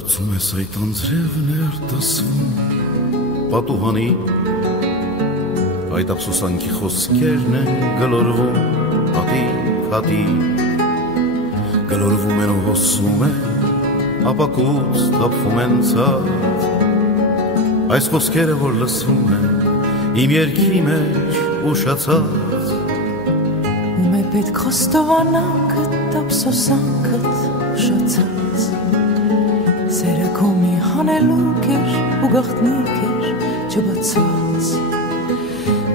Կարծում ես այդ անձրևն էր տասվում պատուհանի, այդ ափսոսանքի խոսքերն են գլորվում հատիկ, գլորվում են ու հոսում են, ապակուց թափվում են ցած, այս խոսքերը որ լսվում են, իմ երգի մեջ ուշացած, ում է պետք խոստովանանքդ, ափսոսանքդ ուշացած, սերը քո մի հանելուկ էր ու գաղտնիք էր չբացված,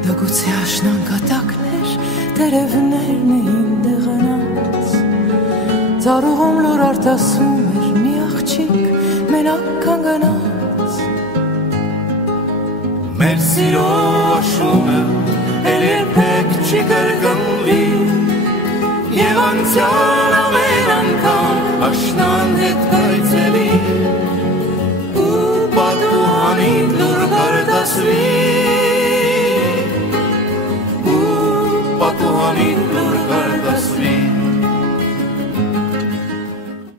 դա գուցե աշնանկատակներ, տերևներն էին դեղանած, ծառուղում լուր արտասում էր մի աղջիկ մենակ կանգնած, մեր սիրո աշունը էլ երբեք չի կրկնվի, և անցյալ